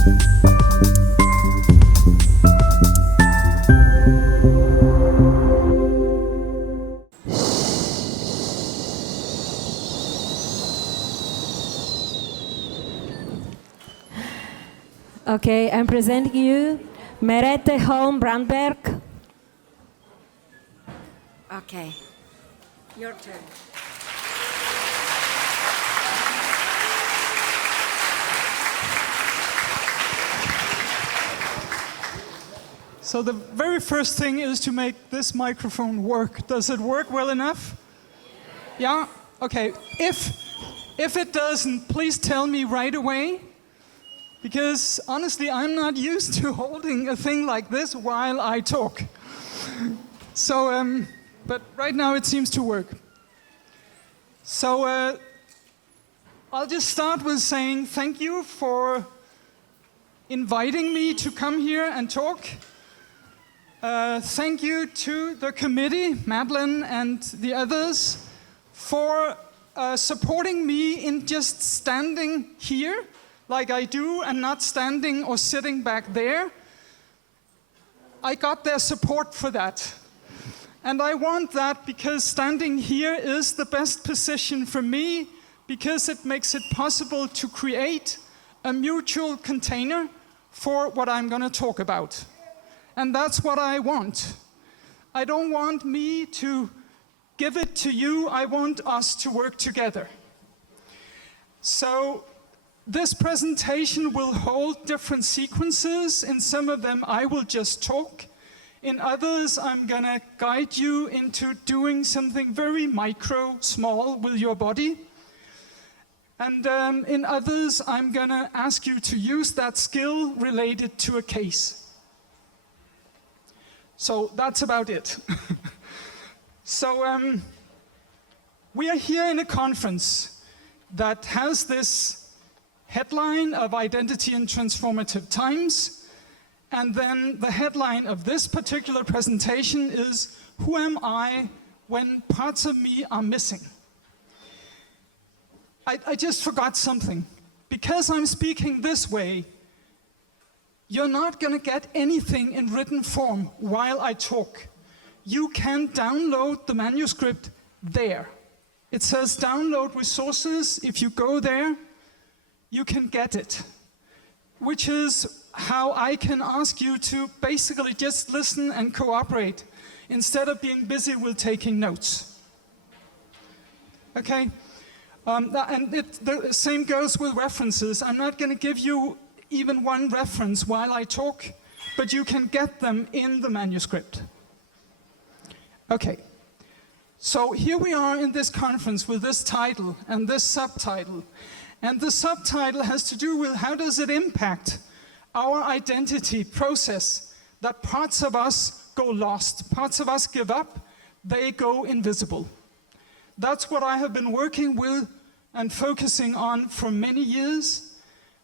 Okay, I'm presenting you Merete Holm Brantbjerg. Okay, your turn. So the very first thing is to make this microphone work. Does it work well enough? Yeah? Okay. If it doesn't, please tell me right away. Because honestly, I'm not used to holding a thing like this while I talk. So, but right now it seems to work. So I'll just start with saying thank you for inviting me to come here and talk. Thank you to the committee, Madeline and the others, for supporting me in just standing here like I do and not standing or sitting back there. I got their support for that. And I want that because standing here is the best position for me because it makes it possible to create a mutual container for what I'm going to talk about. And that's what I want. I don't want me to give it to you, I want us to work together. So this presentation will hold different sequences. In some of them I will just talk. In others I'm going to guide you into doing something very micro, small with your body. And in others I'm going to ask you to use that skill related to a case. So that's about it. So we are here in a conference that has this headline of Identity in Transformative Times, and then the headline of this particular presentation is, Who am I when parts of me are missing? I just forgot something. Because I'm speaking this way, you're not going to get anything in written form while I talk. You can download the manuscript there. It says download resources. If you go there, you can get it, which is how I can ask you to basically just listen and cooperate instead of being busy with taking notes. Okay? And the same goes with references. I'm not going to give you even one reference while I talk, but you can get them in the manuscript. Okay. So here we are in this conference with this title and this subtitle. And the subtitle has to do with how does it impact our identity process that parts of us go lost, parts of us give up, they go invisible. That's what I have been working with and focusing on for many years.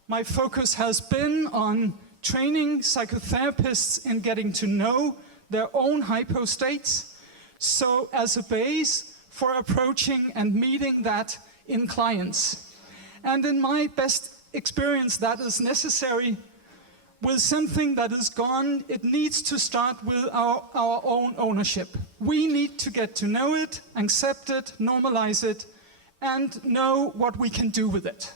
My focus has been on training psychotherapists in getting to know their own hypo-states, so as a base for approaching and meeting that in clients. And in my best experience, that is necessary with something that is gone. It needs to start with our own ownership. We need to get to know it, accept it, normalize it, and know what we can do with it.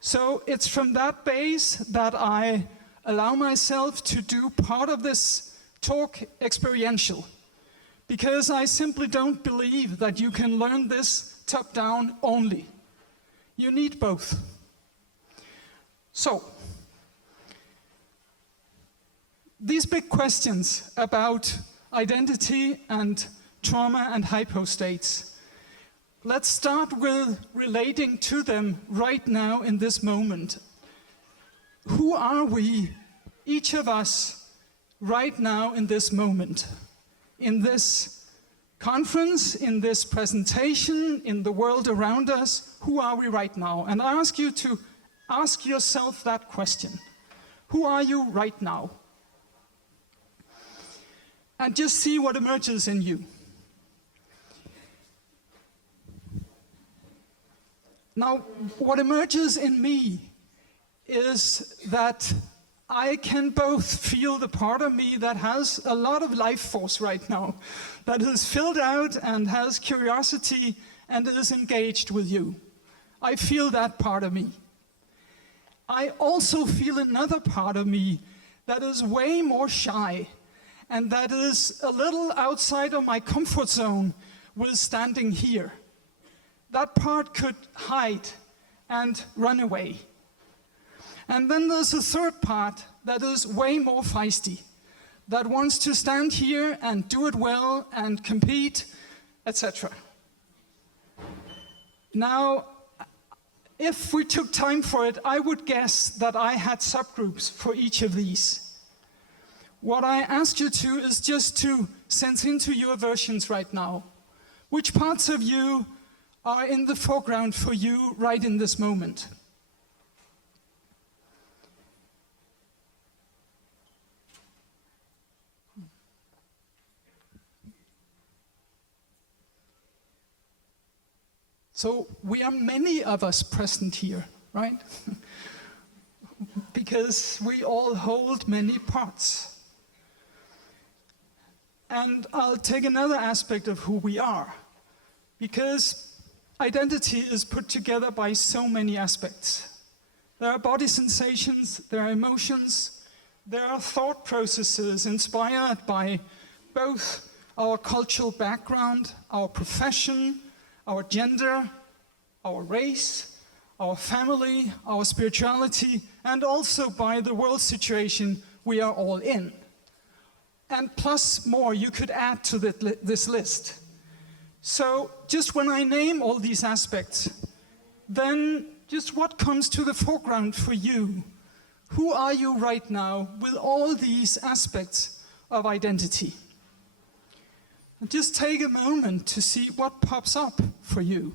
So it's from that base that I allow myself to do part of this talk experiential, because I simply don't believe that you can learn this top-down only. You need both. So, these big questions about identity and trauma and hypo-states, let's start with relating to them right now in this moment. Who are we, each of us, right now in this moment? In this conference, in this presentation, in the world around us, who are we right now? And I ask you to ask yourself that question. Who are you right now? And just see what emerges in you. Now, what emerges in me is that I can both feel the part of me that has a lot of life force right now, that is filled out and has curiosity and is engaged with you. I feel that part of me. I also feel another part of me that is way more shy and that is a little outside of my comfort zone with standing here. That part could hide and run away. And then there's a third part that is way more feisty, that wants to stand here and do it well and compete, etc. Now, if we took time for it, I would guess that I had subgroups for each of these. What I ask you to is just to sense into your versions right now. Which parts of you are in the foreground for you right in this moment? So we are many of us present here, right? Because we all hold many parts. And I'll take another aspect of who we are, because identity is put together by so many aspects. There are body sensations, there are emotions, there are thought processes inspired by both our cultural background, our profession, our gender, our race, our family, our spirituality, and also by the world situation we are all in. And plus more you could add to this list. So just when I name all these aspects, then just what comes to the foreground for you? Who are you right now with all these aspects of identity? And just take a moment to see what pops up for you.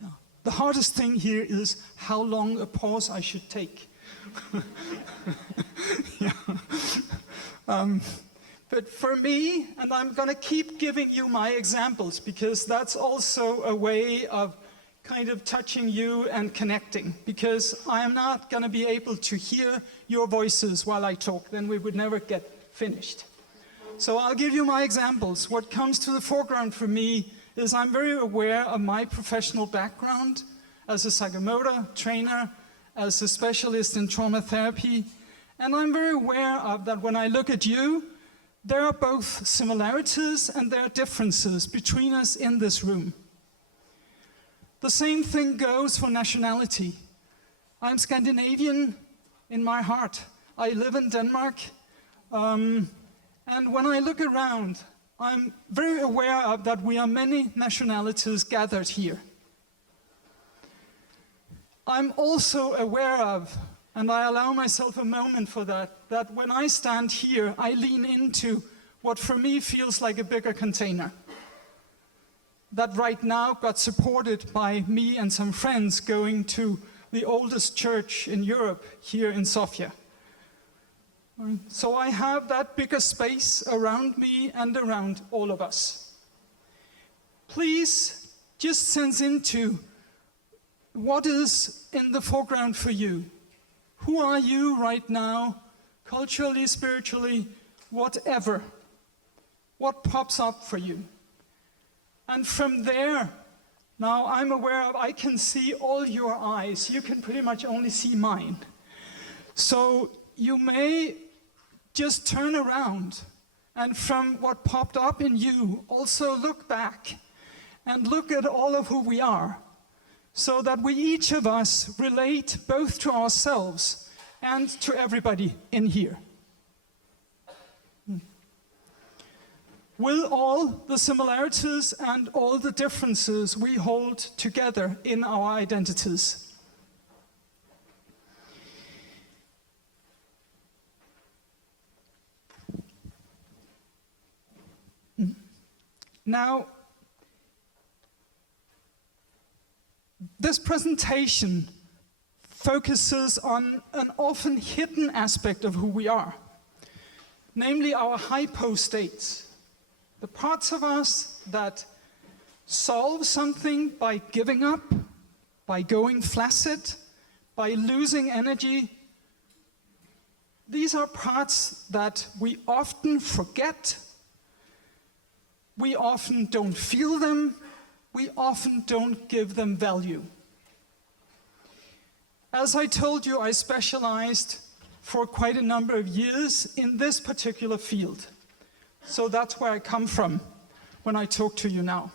Yeah. The hardest thing here is how long a pause I should take. Yeah. But for me, and I'm going to keep giving you my examples because that's also a way of kind of touching you and connecting, because I am not going to be able to hear your voices while I talk, then we would never get finished. So I'll give you my examples. What comes to the foreground for me is I'm very aware of my professional background as a psychomotor trainer, as a specialist in trauma therapy, and I'm very aware of that when I look at you, there are both similarities and there are differences between us in this room. The same thing goes for nationality. I'm Scandinavian in my heart. I live in Denmark. And when I look around, I'm very aware of that we are many nationalities gathered here. I'm also aware of, and I allow myself a moment for that, that when I stand here, I lean into what for me feels like a bigger container. That right now got supported by me and some friends going to the oldest church in Europe, here in Sofia. So I have that bigger space around me and around all of us. Please just sense into what is in the foreground for you. Who are you right now, culturally, spiritually, whatever? What pops up for you? And from there, now I'm aware of, I can see all your eyes. You can pretty much only see mine. So you may just turn around and from what popped up in you, also look back and look at all of who we are, so that we each of us relate both to ourselves and to everybody in here. With all the similarities and all the differences we hold together in our identities. Now, this presentation focuses on an often hidden aspect of who we are, namely our hypo-states. The parts of us that solve something by giving up, by going flaccid, by losing energy. These are parts that we often forget. We often don't feel them. We often don't give them value. As I told you, I specialized for quite a number of years in this particular field. So that's where I come from when I talk to you now.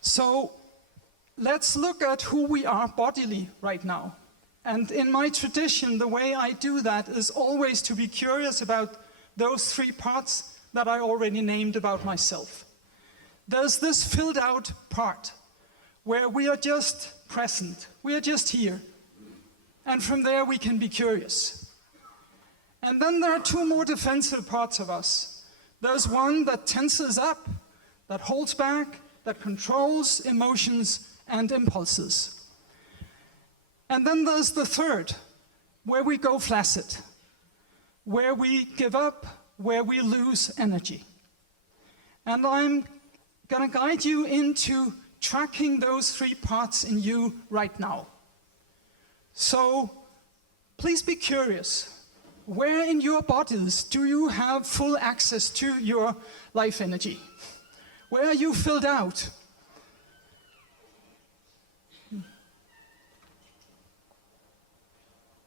So let's look at who we are bodily right now. And in my tradition, the way I do that is always to be curious about those three parts that I already named about myself. There's this filled out part where we are just present, we are just here. And from there we can be curious. And then there are two more defensive parts of us. There's one that tenses up, that holds back, that controls emotions and impulses. And then there's the third, where we go flaccid, where we give up, where we lose energy. And I'm going to guide you into tracking those three parts in you right now. So please be curious. Where in your bodies do you have full access to your life energy? Where are you filled out?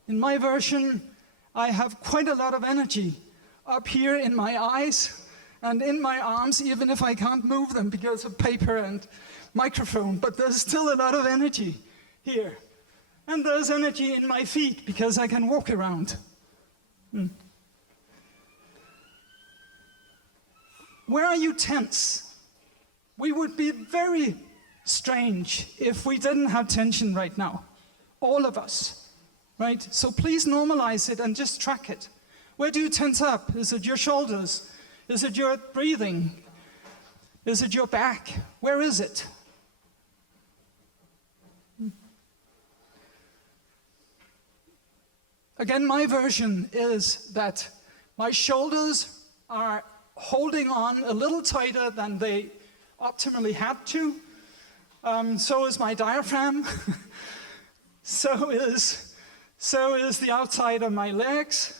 In my version, I have quite a lot of energy up here in my eyes and in my arms, even if I can't move them because of paper and microphone, but there's still a lot of energy here. And there's energy in my feet because I can walk around. Where are you tense? We would be very strange if we didn't have tension right now. All of us, right? So please normalize it and just track it. Where do you tense up? Is it your shoulders? Is it your breathing? Is it your back? Where is it? Again, my version is that my shoulders are holding on a little tighter than they optimally had to. So is my diaphragm. so is the outside of my legs.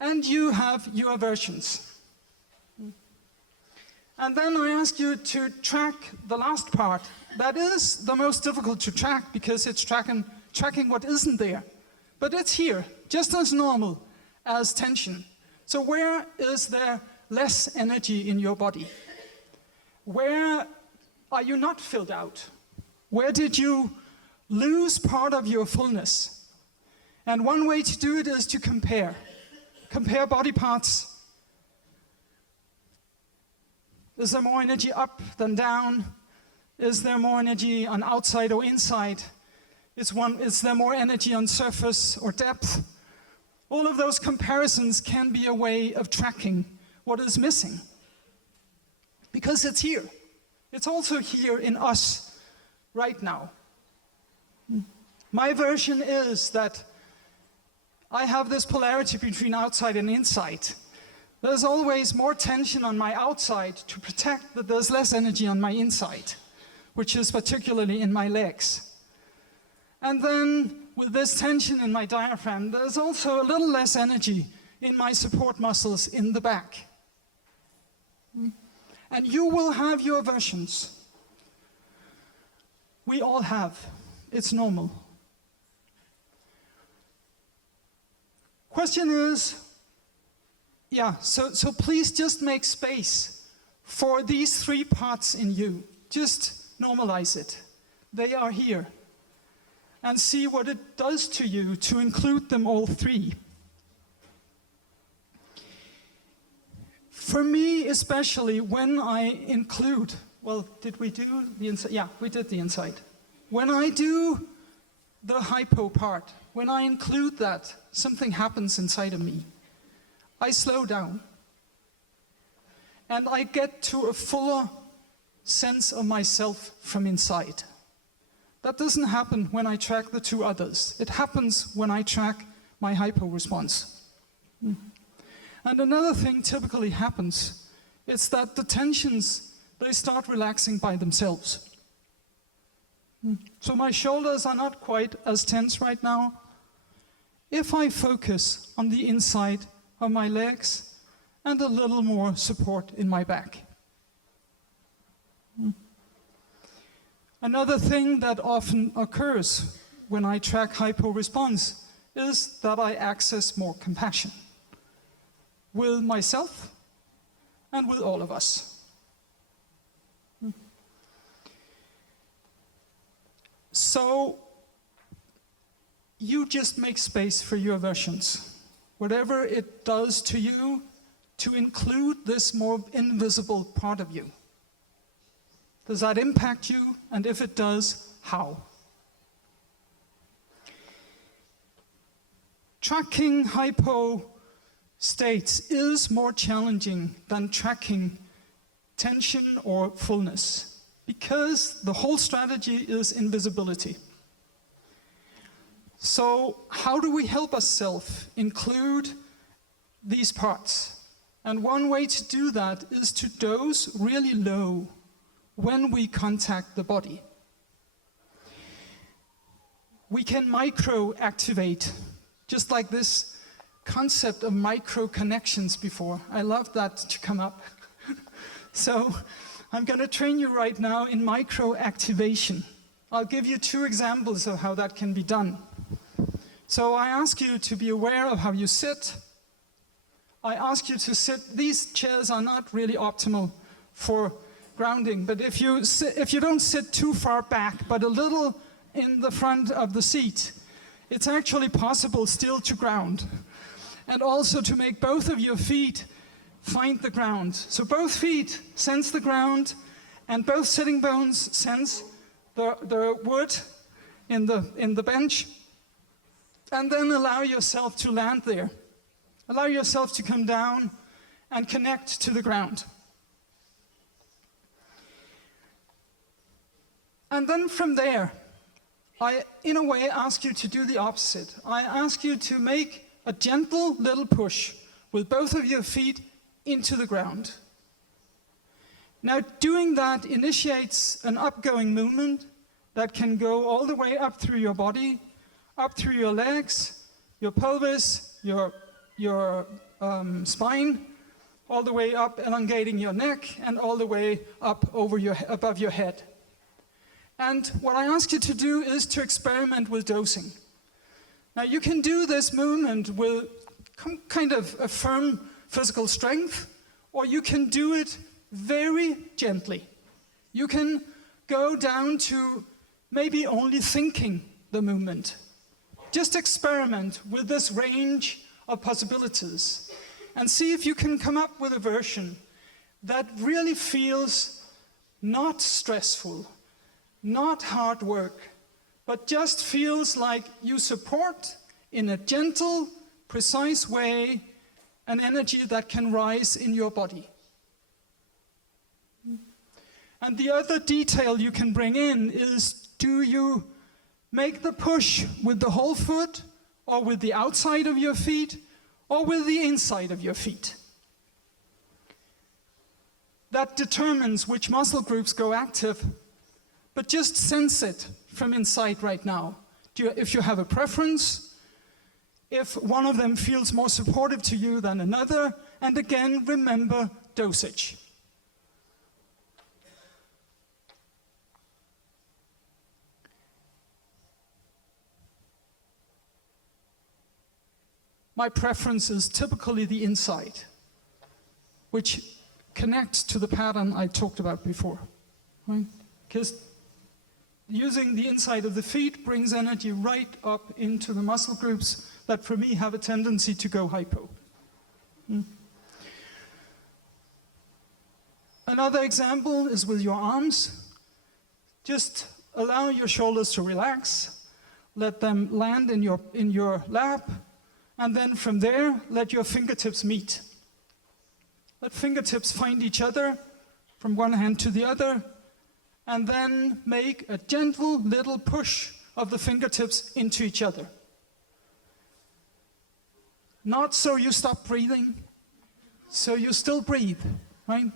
And you have your versions. And then I ask you to track the last part. That is the most difficult to track because it's tracking what isn't there. But it's here, just as normal as tension. So where is there less energy in your body? Where are you not filled out? Where did you lose part of your fullness? And one way to do it is to compare. Compare body parts. Is there more energy up than down? Is there more energy on outside or inside? Is there more energy on surface or depth? All of those comparisons can be a way of tracking what is missing. Because it's here. It's also here in us right now. My version is that I have this polarity between outside and inside. There's always more tension on my outside to protect that there's less energy on my inside, which is particularly in my legs. And then with this tension in my diaphragm, there's also a little less energy in my support muscles in the back. And you will have your versions. We all have. It's normal. Question is, so please just make space for these three parts in you. Just normalize it. They are here. And see what it does to you to include them all three. For me, especially when I include, well, did we do the inside? Yeah, we did the inside. When I do the hypo part, when I include that, something happens inside of me. I slow down. And I get to a fuller sense of myself from inside. That doesn't happen when I track the two others. It happens when I track my hypo response. And another thing typically happens is that the tensions, they start relaxing by themselves. So my shoulders are not quite as tense right now. If I focus on the inside of my legs and a little more support in my back. Another thing that often occurs when I track hypo response is that I access more compassion with myself and with all of us. So you just make space for your versions, whatever it does to you, to include this more invisible part of you. Does that impact you? And if it does, how? Tracking hypo states is more challenging than tracking tension or fullness, because the whole strategy is invisibility. So how do we help ourselves include these parts? And one way to do that is to dose really low when we contact the body. We can micro-activate, just like this concept of micro-connections before. I love that to come up. So I'm going to train you right now in micro-activation. I'll give you 2 examples of how that can be done. So I ask you to be aware of how you sit. I ask you to sit. These chairs are not really optimal for grounding, but if you don't sit too far back, but a little in the front of the seat, it's actually possible still to ground. And also to make both of your feet find the ground. So both feet sense the ground, and both sitting bones sense the wood in the bench. And then allow yourself to land there. Allow yourself to come down and connect to the ground. And then from there, I, in a way, ask you to do the opposite. I ask you to make a gentle little push with both of your feet into the ground. Now, doing that initiates an upgoing movement that can go all the way up through your body, up through your legs, your pelvis, your spine, all the way up, elongating your neck, and all the way up above your head. And what I ask you to do is to experiment with dosing. Now, you can do this movement with kind of a firm physical strength, or you can do it very gently. You can go down to maybe only thinking the movement. Just experiment with this range of possibilities and see if you can come up with a version that really feels not stressful, not hard work, but just feels like you support in a gentle, precise way an energy that can rise in your body. And the other detail you can bring in is, do you make the push with the whole foot, or with the outside of your feet, or with the inside of your feet? That determines which muscle groups go active, but just sense it from inside right now. If you have a preference, if one of them feels more supportive to you than another, and again, remember dosage. My preference is typically the inside, which connects to the pattern I talked about before, right? Because using the inside of the feet brings energy right up into the muscle groups that for me have a tendency to go hypo. Another example is with your arms. Just allow your shoulders to relax, let them land in your lap, and then from there, let your fingertips meet. Let fingertips find each other from one hand to the other, and then make a gentle little push of the fingertips into each other. Not so you stop breathing, so you still breathe, right?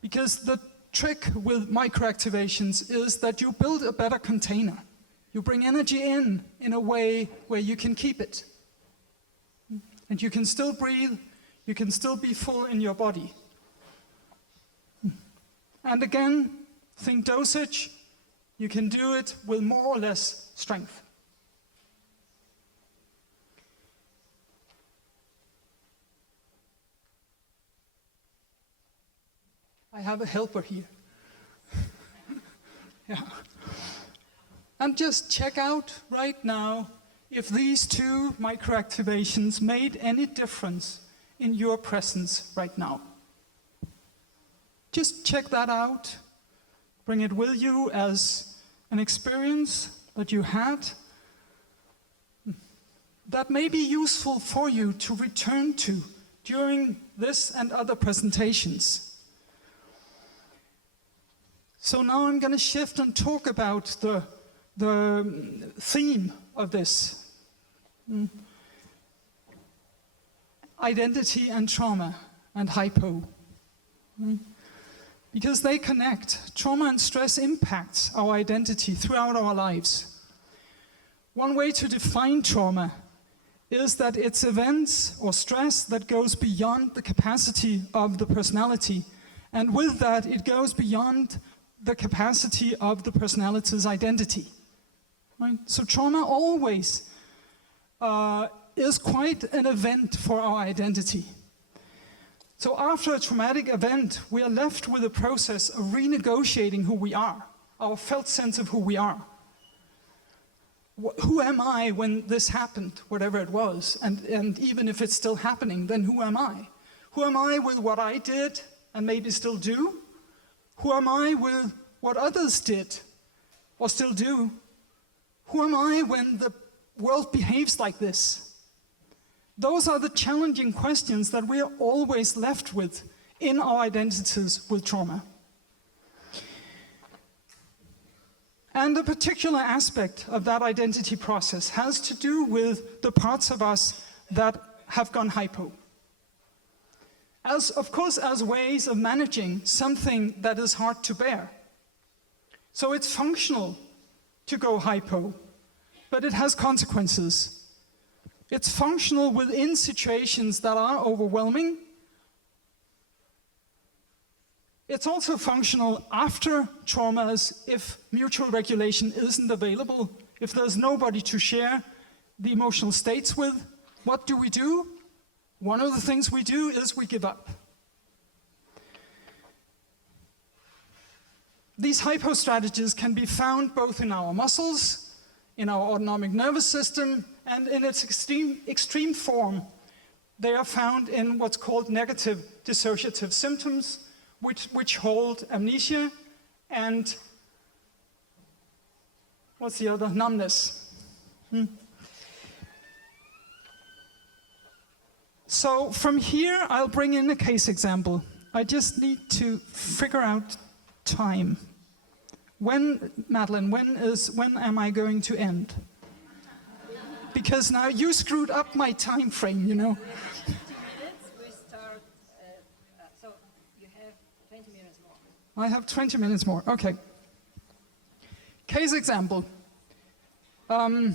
Because the trick with microactivations is that you build a better container. You bring energy in a way where you can keep it. And you can still breathe, you can still be full in your body. And again, think dosage, you can do it with more or less strength. I have a helper here. Yeah. And just check out right now if these two microactivations made any difference in your presence right now. Just check that out. Bring it with you as an experience that you had that may be useful for you to return to during this and other presentations. So now I'm going to shift and talk about the theme of this. Identity and trauma and hypo. Because they connect. Trauma and stress impacts our identity throughout our lives. One way to define trauma is that it's events or stress that goes beyond the capacity of the personality. And with that, it goes beyond the capacity of the personality's identity. Right? So trauma always is quite an event for our identity. So after a traumatic event, we are left with a process of renegotiating who we are, our felt sense of who we are. Who am I when this happened, whatever it was? And even if it's still happening, then who am I? Who am I with what I did and maybe still do? Who am I with what others did or still do? Who am I when the world behaves like this? Those are the challenging questions that we are always left with in our identities with trauma. And a particular aspect of that identity process has to do with the parts of us that have gone hypo. Of course, as ways of managing something that is hard to bear. So it's functional to go hypo, but it has consequences. It's functional within situations that are overwhelming. It's also functional after traumas if mutual regulation isn't available, if there's nobody to share the emotional states with. What do? One of the things we do is we give up. These hypo-strategies can be found both in our muscles, in our autonomic nervous system, and in its extreme form, they are found in what's called negative dissociative symptoms, which hold amnesia and, what's the other? Numbness. So from here, I'll bring in a case example. I just need to figure out time. When, Madeline, when am I going to end? Because now you screwed up my time frame, you know. 50 minutes, we start, so you have 20 minutes more. I have 20 minutes more, okay. Case example. That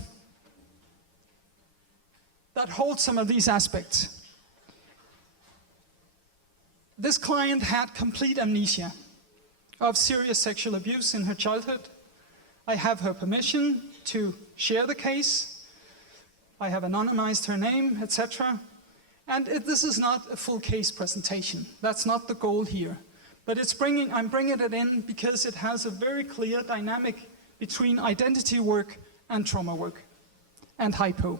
holds some of these aspects. This client had complete amnesia of serious sexual abuse in her childhood. I have her permission to share the case. I have anonymized her name, etc. And this is not a full case presentation. That's not the goal here. But I'm bringing it in because it has a very clear dynamic between identity work and trauma work and hypo.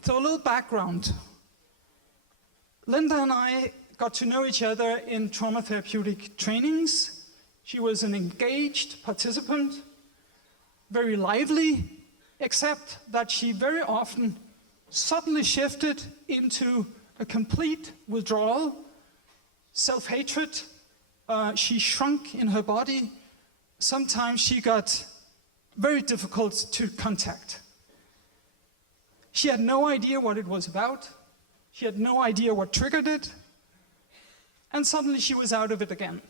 So a little background. Linda and I got to know each other in trauma therapeutic trainings. She was an engaged participant, very lively, except that she very often suddenly shifted into a complete withdrawal, self-hatred. She shrunk in her body. Sometimes she got very difficult to contact. She had no idea what it was about. She had no idea what triggered it. And suddenly she was out of it again.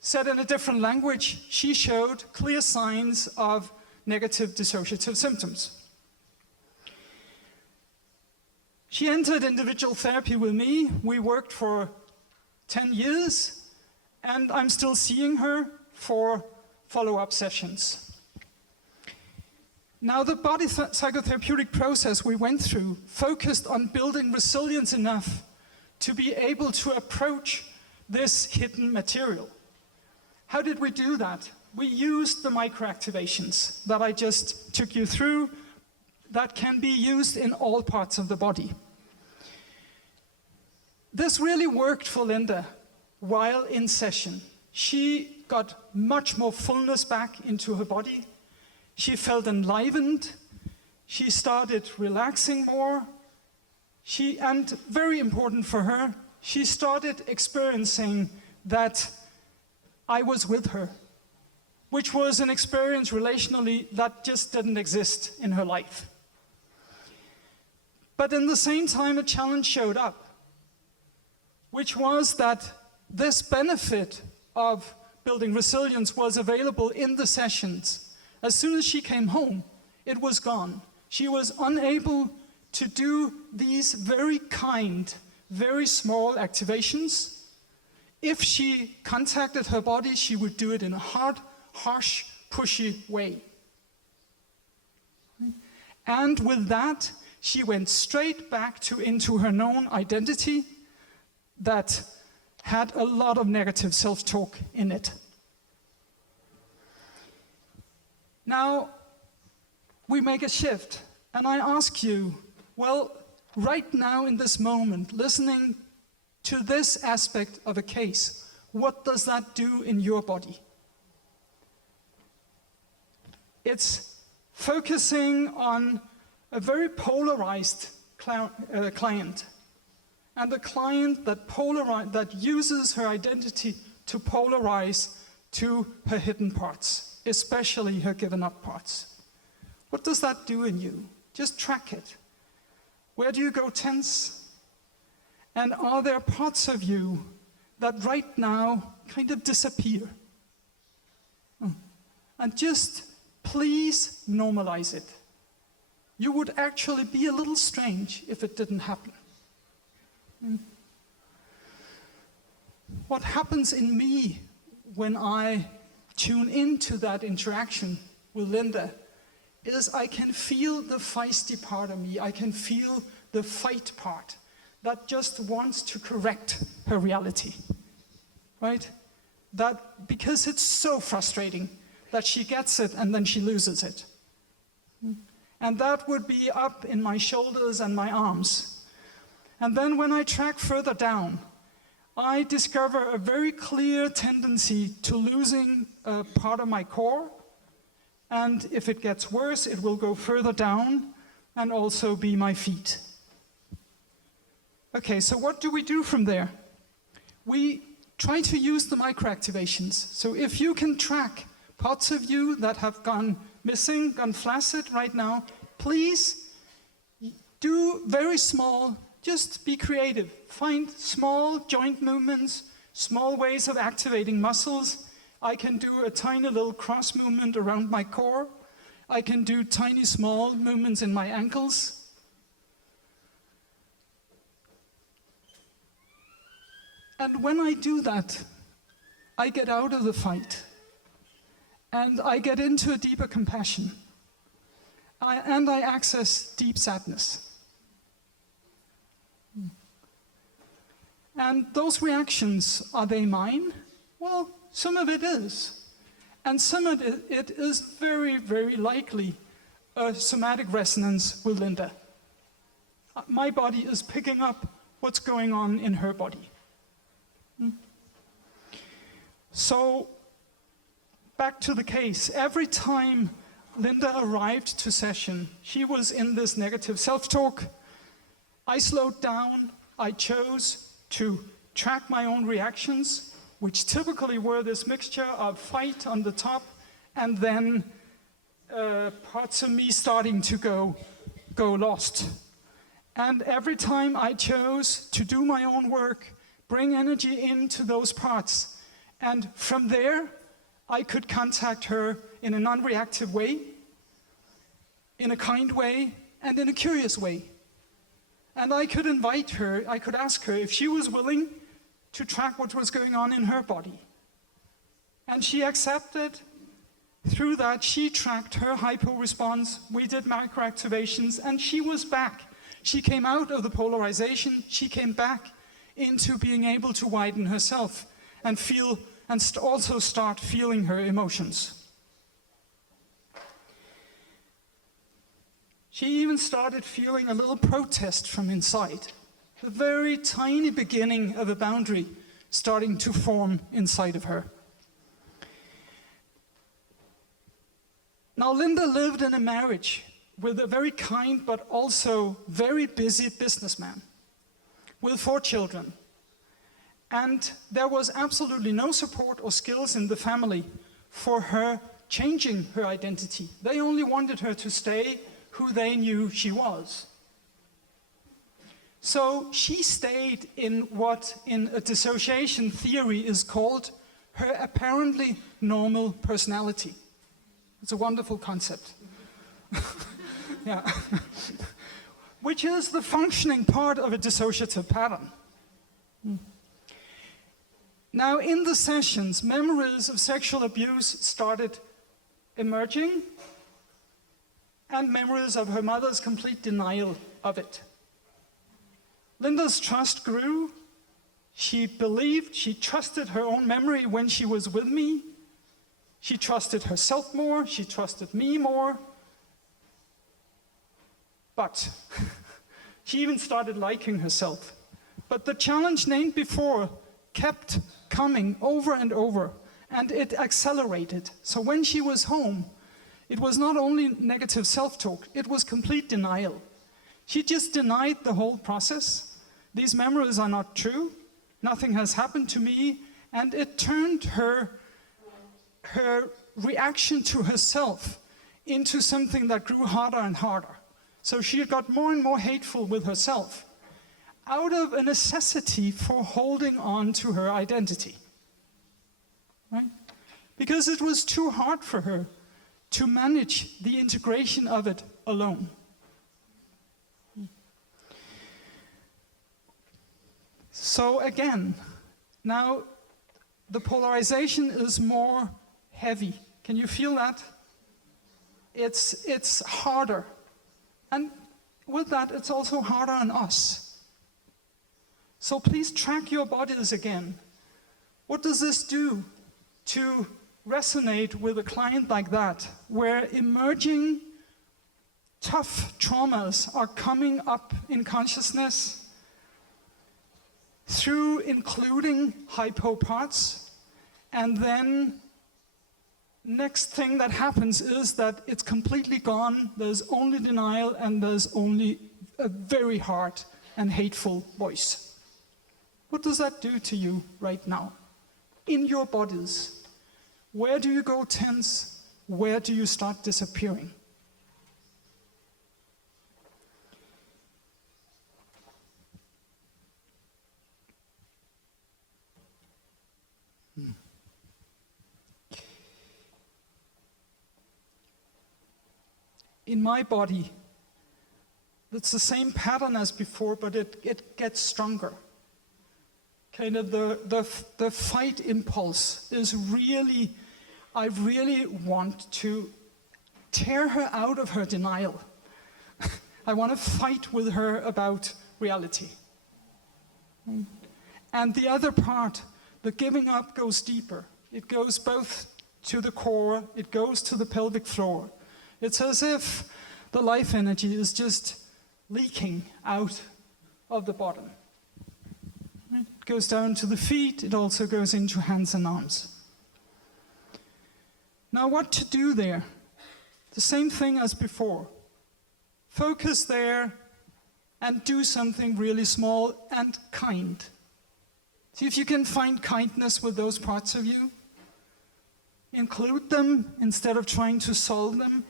Said in a different language, she showed clear signs of negative dissociative symptoms. She entered individual therapy with me. We worked for 10 years, and I'm still seeing her for follow-up sessions. Now, the body psychotherapeutic process we went through focused on building resilience enough to be able to approach this hidden material. How did we do that? We used the microactivations that I just took you through that can be used in all parts of the body. This really worked for Linda while in session. She got much more fullness back into her body. She felt enlivened. She started relaxing more. And very important for her, she started experiencing that I was with her, which was an experience relationally that just didn't exist in her life. But in the same time, a challenge showed up, which was that this benefit of building resilience was available in the sessions. As soon as she came home, it was gone. She was unable to do these very kind, very small activations. If she contacted her body, she would do it in a hard, harsh, pushy way. And with that, she went straight back into her known identity that had a lot of negative self-talk in it. Now, we make a shift, and I ask you, well, right now in this moment, listening to this aspect of a case, what does that do in your body? It's focusing on a very polarized client, and a client that uses her identity to polarize to her hidden parts, especially her given up parts. What does that do in you? Just track it. Where do you go tense? And are there parts of you that right now kind of disappear? And just please normalize it. You would actually be a little strange if it didn't happen. What happens in me when I tune into that interaction with Linda is I can feel the feisty part of me. I can feel the fight part that just wants to correct her reality, right? That because it's so frustrating that she gets it and then she loses it. And that would be up in my shoulders and my arms. And then when I track further down, I discover a very clear tendency to losing a part of my core. And if it gets worse, it will go further down and also be my feet. Okay, so what do we do from there? We try to use the microactivations. So if you can track parts of you that have gone missing, gone flaccid right now, please do very small, just be creative. Find small joint movements, small ways of activating muscles. I can do a tiny little cross movement around my core. I can do tiny small movements in my ankles. And when I do that, I get out of the fight. And I get into a deeper compassion. And I access deep sadness. And those reactions, are they mine? Well, some of it is. And some of it is very, very likely a somatic resonance with Linda. My body is picking up what's going on in her body. So, back to the case. Every time Linda arrived to session, she was in this negative self-talk. I slowed down. I chose to track my own reactions, which typically were this mixture of fight on the top and then parts of me starting to go go lost. And every time I chose to do my own work, bring energy into those parts, and from there, I could contact her in a non-reactive way, in a kind way, and in a curious way. And I could invite her, I could ask her if she was willing to track what was going on in her body. And she accepted. Through that, she tracked her hypo response. We did microactivations, and she was back. She came out of the polarization. She came back into being able to widen herself and feel, and also start feeling her emotions. She even started feeling a little protest from inside. The very tiny beginning of a boundary starting to form inside of her. Now, Linda lived in a marriage with a very kind but also very busy businessman with 4 children. And there was absolutely no support or skills in the family for her changing her identity. They only wanted her to stay who they knew she was. So she stayed in what in a dissociation theory is called her apparently normal personality. It's a wonderful concept. Yeah. Which is the functioning part of a dissociative pattern. Now, in the sessions, memories of sexual abuse started emerging, and memories of her mother's complete denial of it. Linda's trust grew. She believed, she trusted her own memory when she was with me. She trusted herself more, she trusted me more. But she even started liking herself. But the challenge named before kept coming over and over, and it accelerated. So when she was home, it was not only negative self-talk, it was complete denial. She just denied the whole process. These memories are not true, nothing has happened to me, and it turned her reaction to herself into something that grew harder and harder. So she got more and more hateful with herself out of a necessity for holding on to her identity. Right? Because it was too hard for her to manage the integration of it alone. So again, now the polarization is more heavy. Can you feel that? It's harder. And with that, it's also harder on us. So please track your bodies again. What does this do to resonate with a client like that, where emerging tough traumas are coming up in consciousness through including hypo parts, and then next thing that happens is that it's completely gone, there's only denial, and there's only a very hard and hateful voice. What does that do to you right now? In your bodies, where do you go tense? Where do you start disappearing? In my body, it's the same pattern as before, but it gets stronger. Kind of the fight impulse is really, I really want to tear her out of her denial. I want to fight with her about reality. And the other part, the giving up, goes deeper. It goes both to the core, it goes to the pelvic floor. It's as if the life energy is just leaking out of the bottom. It goes down to the feet, it also goes into hands and arms. Now what to do there? The same thing as before. Focus there and do something really small and kind. See if you can find kindness with those parts of you. Include them instead of trying to solve them.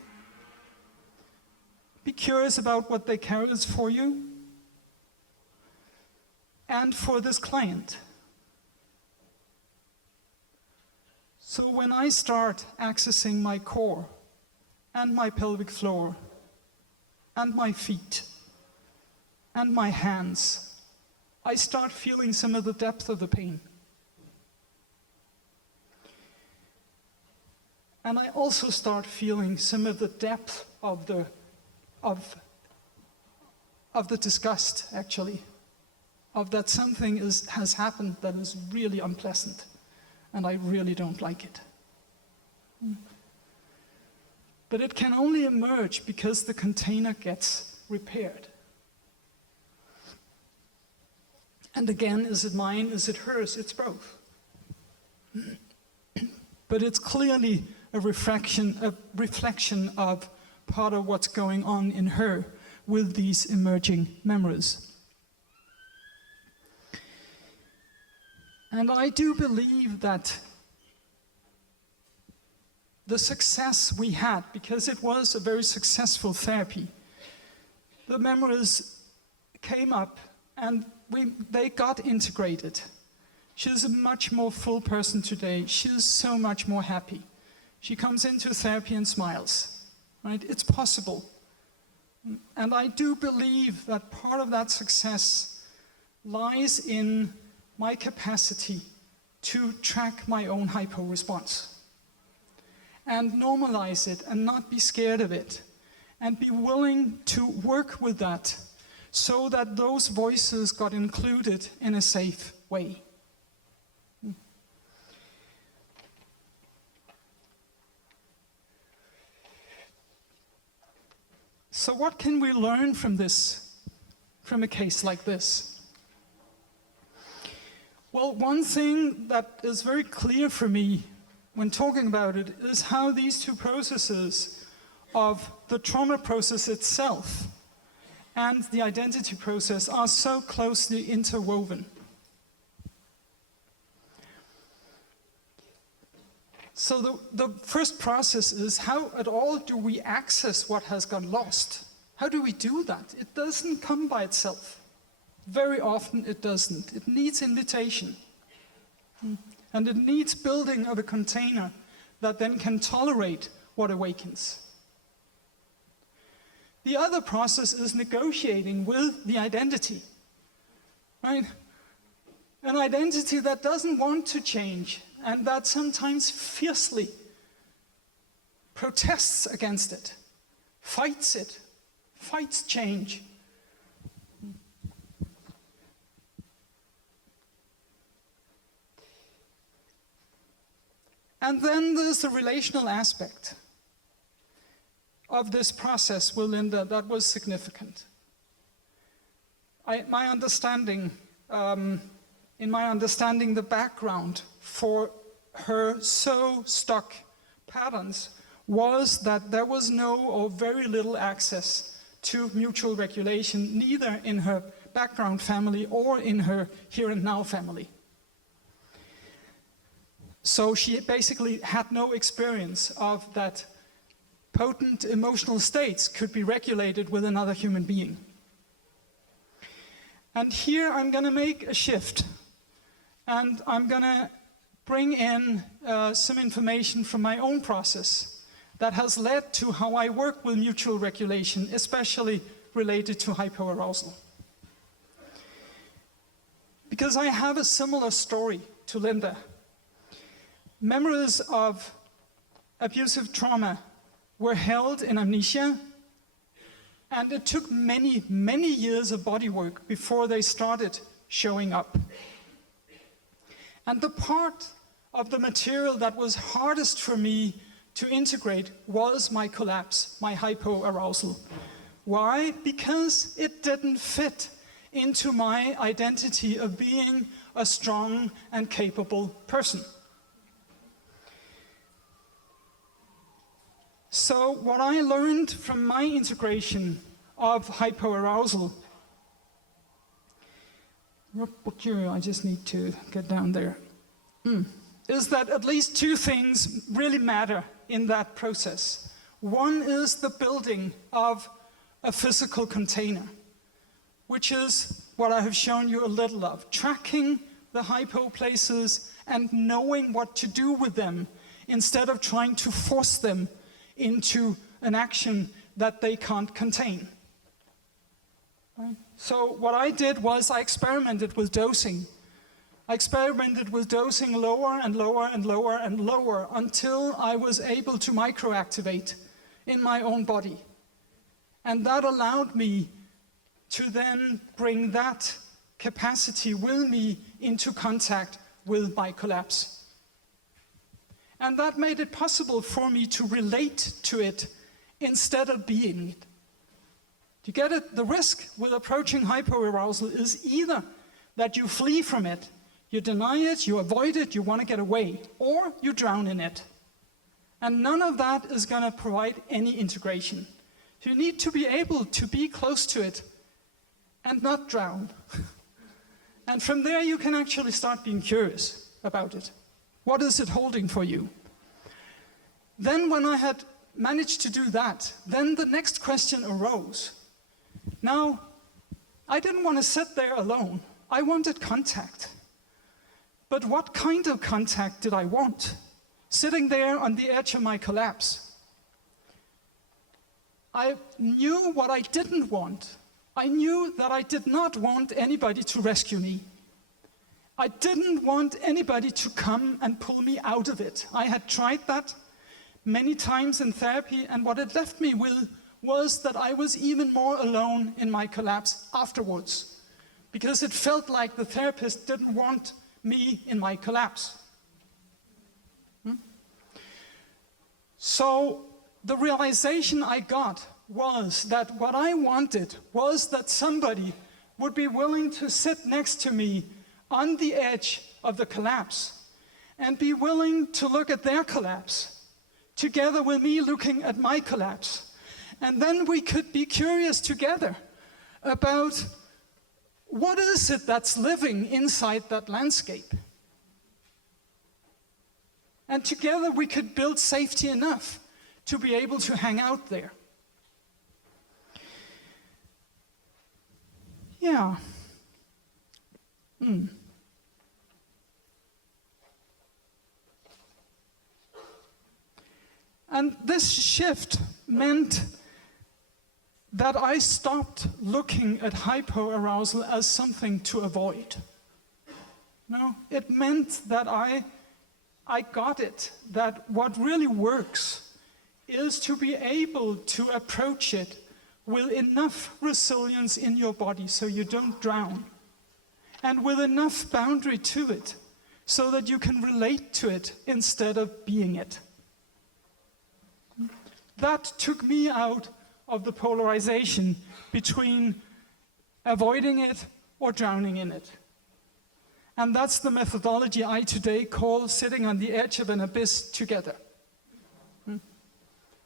Be curious about what they carries for you and for this client. So when I start accessing my core and my pelvic floor and my feet and my hands, I start feeling some of the depth of the pain. And I also start feeling some of the depth of the disgust, actually, of that something has happened that is really unpleasant, and I really don't like it. But it can only emerge because the container gets repaired. And again, is it mine? Is it hers? It's both. But it's clearly a reflection of part of what's going on in her with these emerging memories. And I do believe that the success we had, because it was a very successful therapy, the memories came up and they got integrated. She's a much more full person today. She's so much more happy. She comes into therapy and smiles, right? It's possible. And I do believe that part of that success lies in my capacity to track my own hypo response and normalize it and not be scared of it and be willing to work with that so that those voices got included in a safe way. So what can we learn from this, from a case like this? Well, one thing that is very clear for me when talking about it is how these two processes of the trauma process itself and the identity process are so closely interwoven. So the first process is, how at all do we access what has got lost? How do we do that? It doesn't come by itself. Very often it doesn't. It needs invitation. And it needs building of a container that then can tolerate what awakens. The other process is negotiating with the identity, right? An identity that doesn't want to change and that sometimes fiercely protests against it, fights change. And then there's the relational aspect of this process with Linda that was significant. In my understanding, the background for her so stuck patterns was that there was no or very little access to mutual regulation, neither in her background family or in her here and now family. So she basically had no experience of that potent emotional states could be regulated with another human being. And here I'm going to make a shift, and I'm going to bring in some information from my own process that has led to how I work with mutual regulation, especially related to hypoarousal. Because I have a similar story to Linda. Memories of abusive trauma were held in amnesia, and it took many, many years of body work before they started showing up. And the part of the material that was hardest for me to integrate was my collapse, my hypoarousal. Why? Because it didn't fit into my identity of being a strong and capable person. So what I learned from my integration of hypoarousal, I just need to get down there, is that at least two things really matter in that process. One is the building of a physical container, which is what I have shown you a little of, tracking the hypo places and knowing what to do with them instead of trying to force them into an action that they can't contain. Right? So what I did was I experimented with dosing. I experimented with dosing lower and lower and lower and lower until I was able to microactivate in my own body. And that allowed me to then bring that capacity with me into contact with my collapse. And that made it possible for me to relate to it instead of being it. Do you get it? The risk with approaching hypoarousal is either that you flee from it, you deny it, you avoid it, you want to get away, or you drown in it. And none of that is going to provide any integration. So you need to be able to be close to it and not drown. And from there you can actually start being curious about it. What is it holding for you? Then when I had managed to do that, then the next question arose. Now, I didn't want to sit there alone. I wanted contact. But what kind of contact did I want? Sitting there on the edge of my collapse. I knew what I didn't want. I knew that I did not want anybody to rescue me. I didn't want anybody to come and pull me out of it. I had tried that many times in therapy, and what it left me with was that I was even more alone in my collapse afterwards, because it felt like the therapist didn't want me in my collapse. So the realization I got was that what I wanted was that somebody would be willing to sit next to me on the edge of the collapse and be willing to look at their collapse together with me looking at my collapse. And then we could be curious together about what is it that's living inside that landscape. And together we could build safety enough to be able to hang out there. Yeah. And this shift meant that I stopped looking at hypoarousal as something to avoid. No, it meant that I got it, that what really works is to be able to approach it with enough resilience in your body so you don't drown, and with enough boundary to it so that you can relate to it instead of being it. That took me out of the polarization between avoiding it or drowning in it. And that's the methodology I today call sitting on the edge of an abyss together,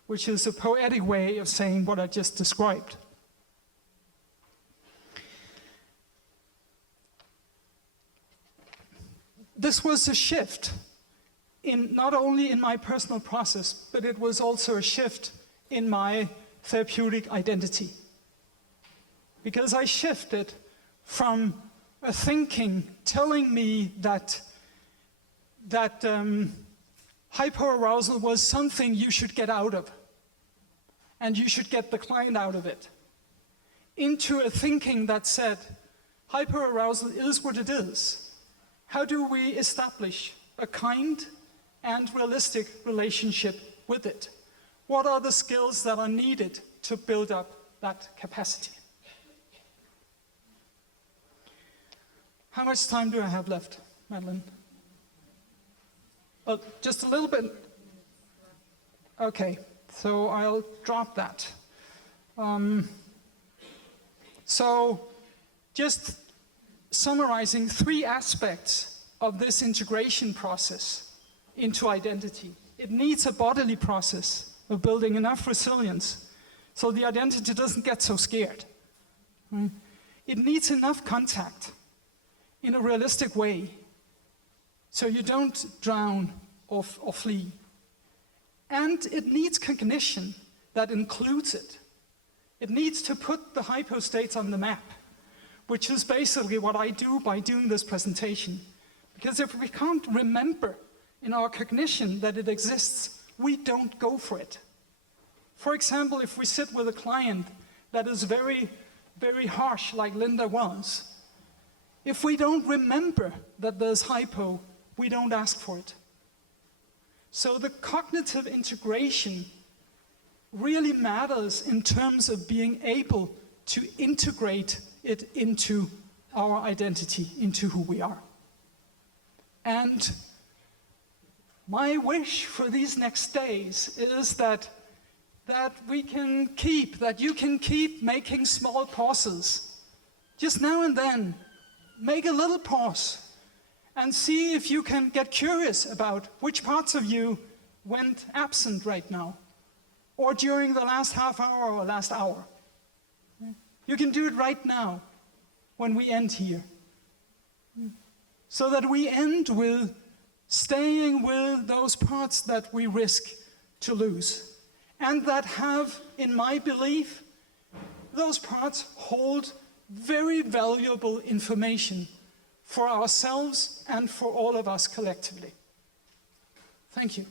which is a poetic way of saying what I just described. This was a shift not only in my personal process, but it was also a shift in my therapeutic identity. Because I shifted from a thinking telling me that hypoarousal was something you should get out of, and you should get the client out of it, into a thinking that said, hypoarousal is what it is. How do we establish a kind and realistic relationship with it? What are the skills that are needed to build up that capacity? How much time do I have left, Madeline? Oh, just a little bit. Okay, so I'll drop that. So just summarizing 3 aspects of this integration process into identity. It needs a bodily process of building enough resilience so the identity doesn't get so scared. It needs enough contact in a realistic way so you don't drown or flee. And it needs cognition that includes it. It needs to put the hypo-states on the map, which is basically what I do by doing this presentation. Because if we can't remember in our cognition that it exists, we don't go for it. For example, if we sit with a client that is very, very harsh, like Linda was, if we don't remember that there's hypo, we don't ask for it. So the cognitive integration really matters in terms of being able to integrate it into our identity, into who we are. And my wish for these next days is that you can keep making small pauses. Just now and then, make a little pause and see if you can get curious about which parts of you went absent right now, or during the last half hour or last hour. You can do it right now when we end here. So that we end with staying with those parts that we risk to lose. And that have, in my belief, those parts hold very valuable information for ourselves and for all of us collectively. Thank you.